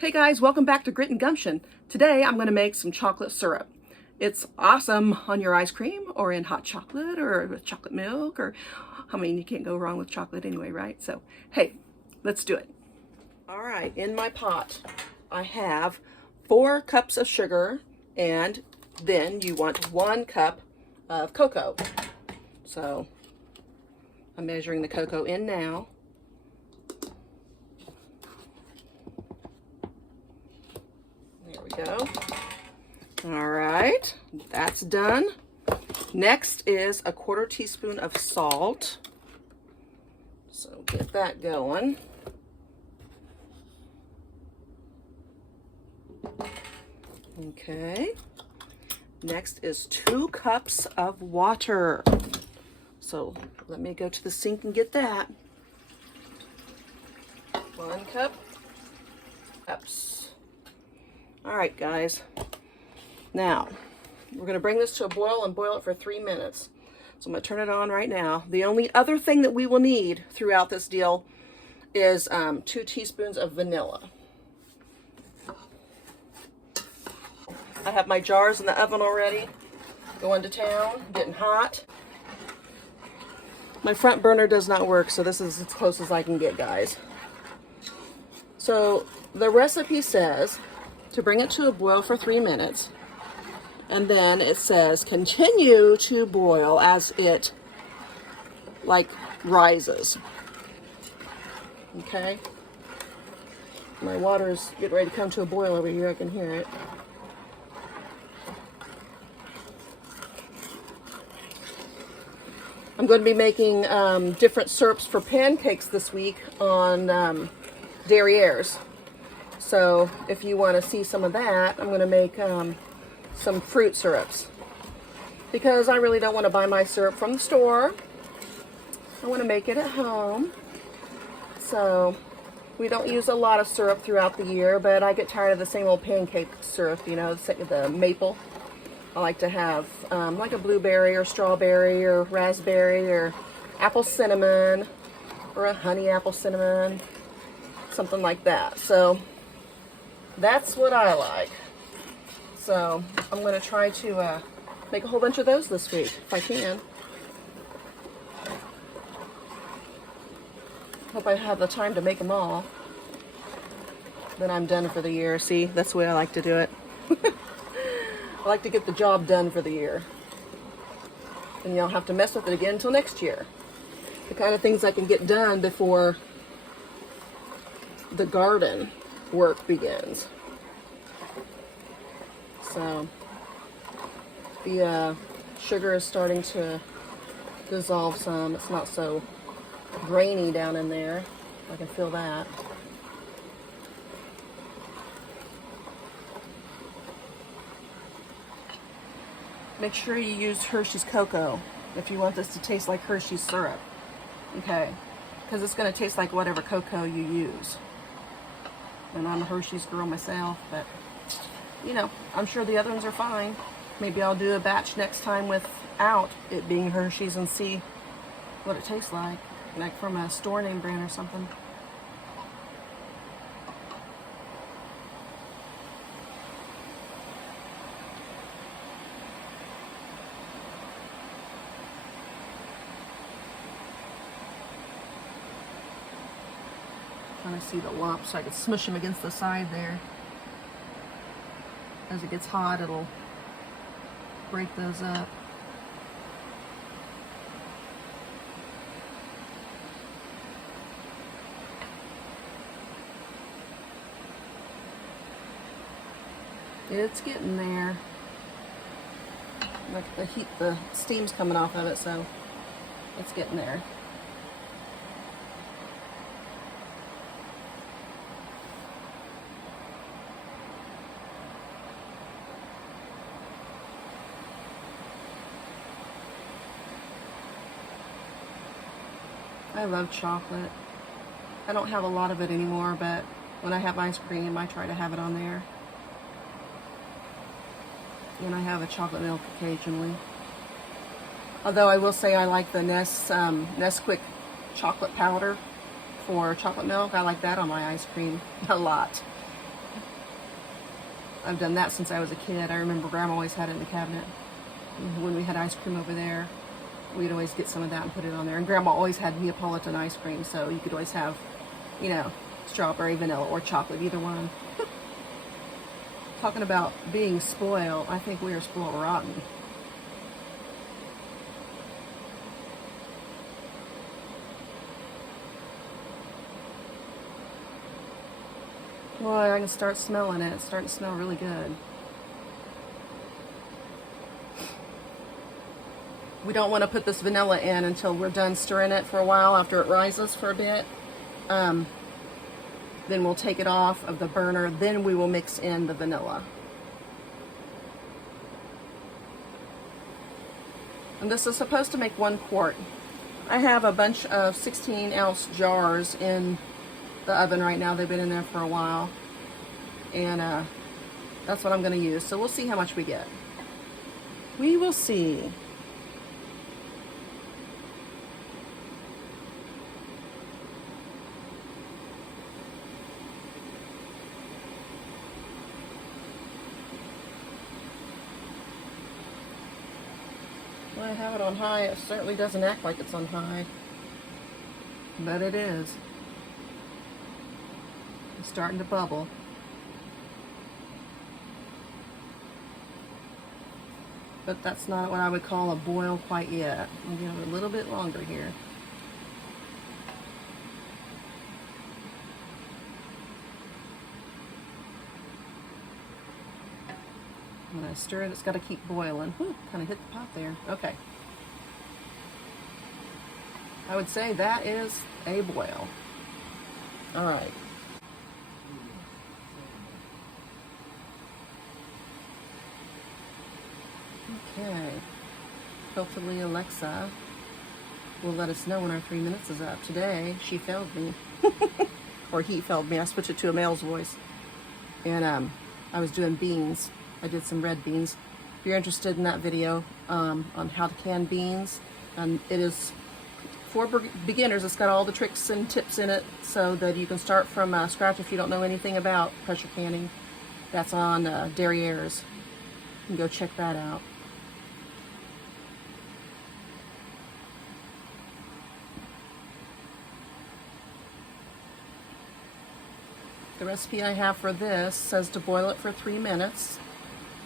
Hey guys, welcome back to Grit and Gumption. Today I'm going to make some chocolate syrup. It's awesome on your ice cream or in hot chocolate or with chocolate milk you can't go wrong with chocolate anyway, right? So, hey, let's do it. All right, in my pot I have 4 cups of sugar and then you want 1 cup of cocoa. So, I'm measuring the cocoa in now. There we go. All right, that's done. Next is a 1/4 teaspoon of salt. So get that going. Okay. Next is 2 cups of water. So let me go to the sink and get that. 1 cup. Cups. All right, guys. Now, we're going to bring this to a boil and boil it for 3 minutes. So I'm going to turn it on right now. The only other thing that we will need throughout this deal is 2 teaspoons of vanilla. I have my jars in the oven already. Going to town, getting hot. My front burner does not work, so this is as close as I can get, guys. So the recipe says to bring it to a boil for 3 minutes. And then it says continue to boil as it rises. Okay? My water's getting ready to come to a boil over here. I can hear it. I'm going to be making different syrups for pancakes this week on derrieres. So if you want to see some of that, I'm going to make some fruit syrups, because I really don't want to buy my syrup from the store. I want to make it at home. So we don't use a lot of syrup throughout the year, but I get tired of the same old pancake syrup, you know, the maple. I like to have like a blueberry or strawberry or raspberry or apple cinnamon or a honey apple cinnamon, something like that. So that's what I like. So I'm going to try to make a whole bunch of those this week, if I can. Hope I have the time to make them all. Then I'm done for the year. See, that's the way I like to do it. I like to get the job done for the year. And you don't have to mess with it again until next year. The kind of things I can get done before the garden work begins. So the sugar is starting to dissolve some. It's not so grainy down in there. I can feel that. Make sure you use Hershey's cocoa if you want this to taste like Hershey's syrup. Okay, because it's going to taste like whatever cocoa you use. And I'm a Hershey's girl myself, but you know, I'm sure the other ones are fine. Maybe I'll do a batch next time without it being Hershey's and see what it tastes like from a store name brand or something. Trying to see the lumps so I can smush them against the side there. As it gets hot, it'll break those up. It's getting there. Like the steam's coming off of it, so it's getting there. I love chocolate. I don't have a lot of it anymore, but when I have ice cream, I try to have it on there. And I have a chocolate milk occasionally. Although I will say I like the Nesquik chocolate powder for chocolate milk. I like that on my ice cream a lot. I've done that since I was a kid. I remember Grandma always had it in the cabinet. When we had ice cream over there, we'd always get some of that and put it on there. And Grandma always had Neapolitan ice cream, so you could always have, you know, strawberry, vanilla, or chocolate, either one. Talking about being spoiled, I think we are spoiled rotten. Boy, I can start smelling it. It's starting to smell really good. We don't want to put this vanilla in until we're done stirring it for a while after it rises for a bit. Then we'll take it off of the burner. Then we will mix in the vanilla. And this is supposed to make 1 quart. I have a bunch of 16-ounce jars in the oven right now. They've been in there for a while. And that's what I'm going to use. So we'll see how much we get. We will see. When I have it on high, it certainly doesn't act like it's on high. But it is. It's starting to bubble. But that's not what I would call a boil quite yet. I'm going to give it a little bit longer here. When I stir it, it's got to keep boiling. Whew, kind of hit the pot there. Okay. I would say that is a boil. All right. Okay. Hopefully Alexa will let us know when our 3 minutes is up. Today, she failed me. Or he failed me. I switched it to a male's voice. And I was doing beans. I did some red beans. If you're interested in that video on how to can beans, and it is for beginners. It's got all the tricks and tips in it so that you can start from scratch if you don't know anything about pressure canning. That's on Derriere's. You can go check that out. The recipe I have for this says to boil it for 3 minutes.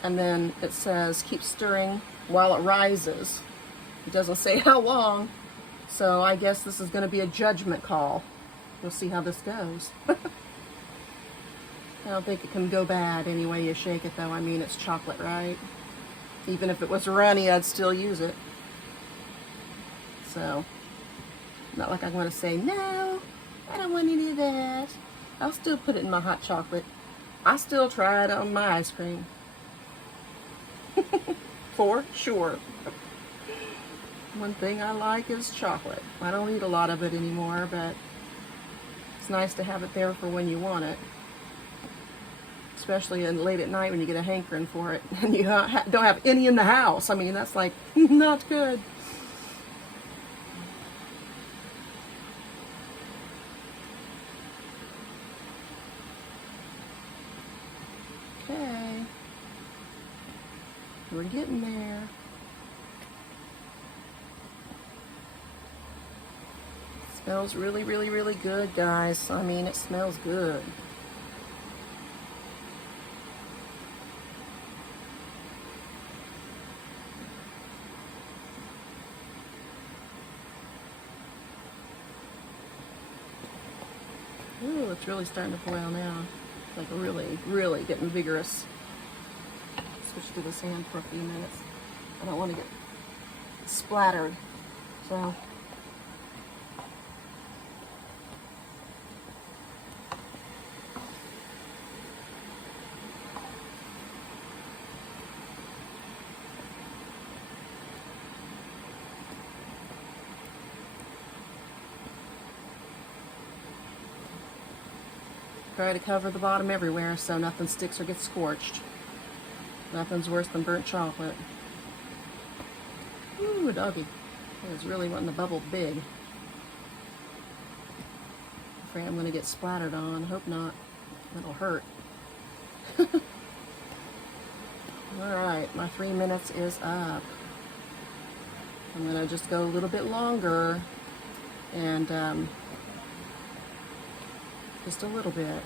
And then it says keep stirring while it rises. It doesn't say how long, so I guess this is going to be a judgment call. We'll see how this goes. I don't think it can go bad any way you shake it, though. I mean, it's chocolate, right? Even if it was runny, I'd still use it. So, not like I want to say, no, I don't want any of that. I'll still put it in my hot chocolate. I still try it on my ice cream. For sure. One thing I like is chocolate. I don't eat a lot of it anymore, but it's nice to have it there for when you want it. Especially late at night when you get a hankering for it and you don't have any in the house. I mean, that's like not good. Okay. We're getting there. It smells really, really, really good, guys. I mean, it smells good. Ooh, it's really starting to boil now. It's like really, really getting vigorous. Switch to this hand for a few minutes. I don't want to get splattered, so. Try to cover the bottom everywhere so nothing sticks or gets scorched. Nothing's worse than burnt chocolate. Ooh, doggy. I was really wanting the bubble big. Afraid I'm going to get splattered on. Hope not. It'll hurt. All right, my 3 minutes is up. I'm gonna just go a little bit longer and just a little bit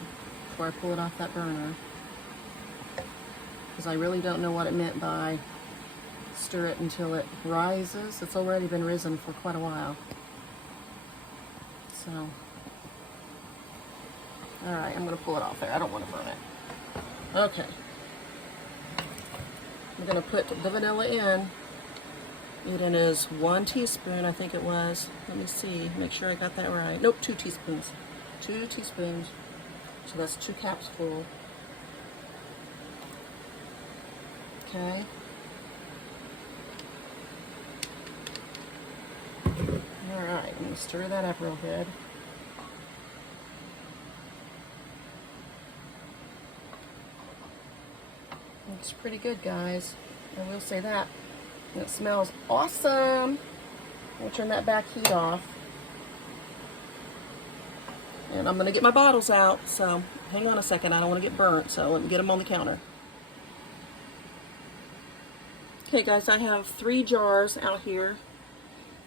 before I pull it off that burner, because I really don't know what it meant by stir it until it rises. It's already been risen for quite a while. So, all right, I'm gonna pull it off there. I don't want to burn it. Okay. I'm gonna put the vanilla in. It is 1 teaspoon, I think it was. Let me see, make sure I got that right. Nope, 2 teaspoons. 2 teaspoons. So that's 2 cups full. Okay. All right, I'm gonna stir that up real good. It's pretty good, guys. I will say that. And it smells awesome. I'll turn that back heat off. And I'm gonna get my bottles out, so hang on a second. I don't want to get burnt, so let me get them on the counter. Okay, guys, I have 3 jars out here.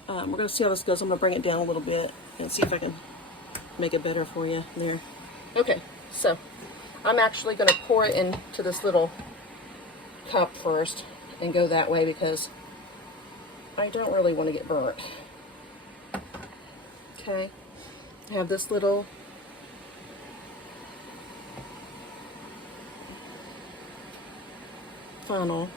We're gonna see how this goes. I'm gonna bring it down a little bit and see if I can make it better for you there. Okay, so I'm actually gonna pour it into this little cup first and go that way because I don't really want to get burnt. Okay, I have this little funnel.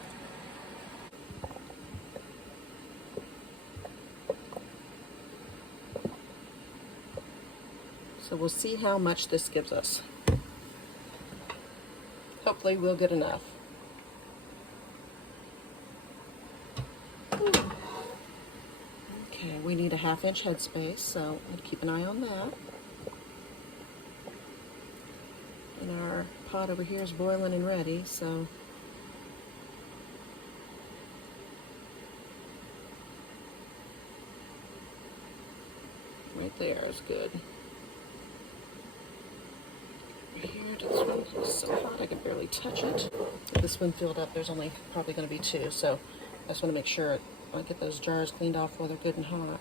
So we'll see how much this gives us. Hopefully we'll get enough. Okay, we need a 1/2 inch headspace, so I'd keep an eye on that. And our pot over here is boiling and ready, so right there is good. Right here, this one is so hot I can barely touch it. If this one filled up, there's only probably going to be 2, so I just want to make sure I get those jars cleaned off while they're good and hot.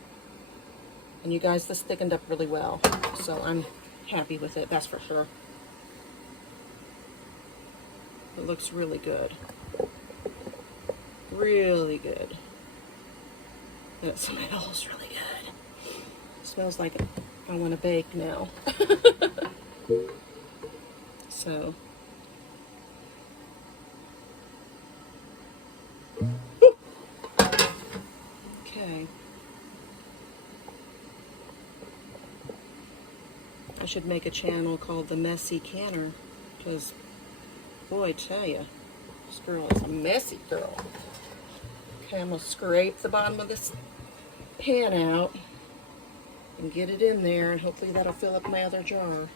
And you guys, this thickened up really well, so I'm happy with it, that's for sure. It looks really good. Really good. And it smells really good. It smells like I want to bake now. So. Okay. I should make a channel called The Messy Canner, because, boy, I tell you, this girl is a messy girl. Okay, I'm going to scrape the bottom of this pan out and get it in there, and hopefully that'll fill up my other jar.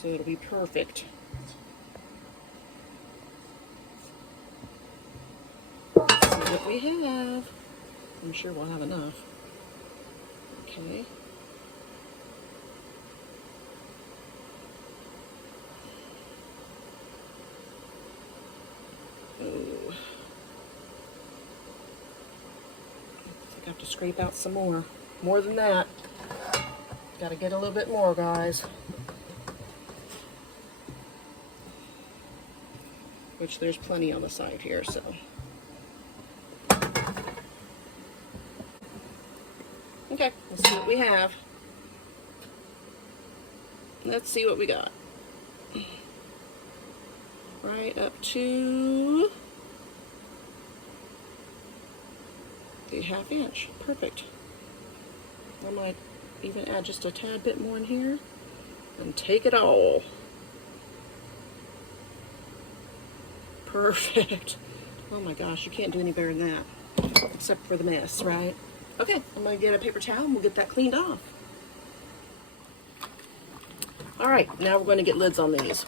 So it'll be perfect. Let's see what we have. I'm sure we'll have enough. Okay. Ooh. I think I have to scrape out some more. More than that. Gotta get a little bit more, guys. Which there's plenty on the side here, so. Okay, let's see what we have. Let's see what we got. Right up to the 1/2 inch. Perfect. I might even add just a tad bit more in here and take it all. Perfect. Oh my gosh, you can't do any better than that. Except for the mess, right? Okay, I'm going to get a paper towel and we'll get that cleaned off. Alright, now we're going to get lids on these.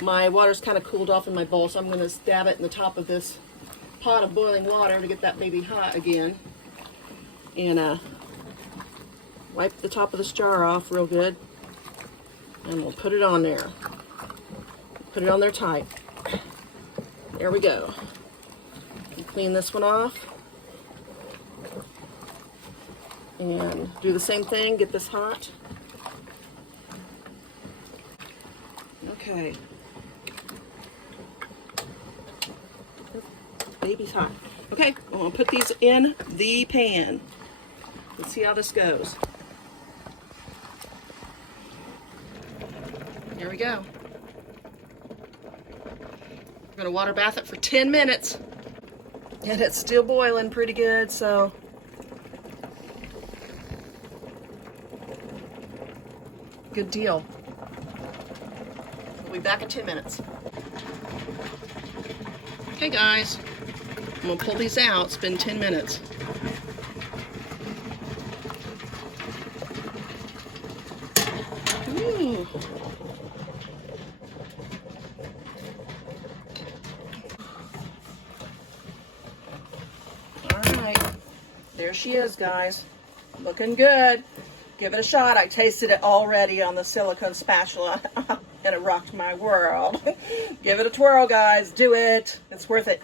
My water's kind of cooled off in my bowl, so I'm going to dab it in the top of this pot of boiling water to get that baby hot again. And wipe the top of this jar off real good. And we'll put it on there. Put it on there tight. There we go. And clean this one off. And do the same thing, get this hot. Okay. Baby's hot. Okay, I'm gonna put these in the pan. Let's see how this goes. Here we go. We're gonna water bath it for 10 minutes. And it's still boiling pretty good, so. Good deal. We'll be back in 10 minutes. Okay guys, I'm gonna pull these out, it's been 10 minutes. Ooh. All right, there she is, guys. Looking good. Give it a shot. I tasted it already on the silicone spatula and it rocked my world. Give it a twirl, guys. Do it. It's worth it.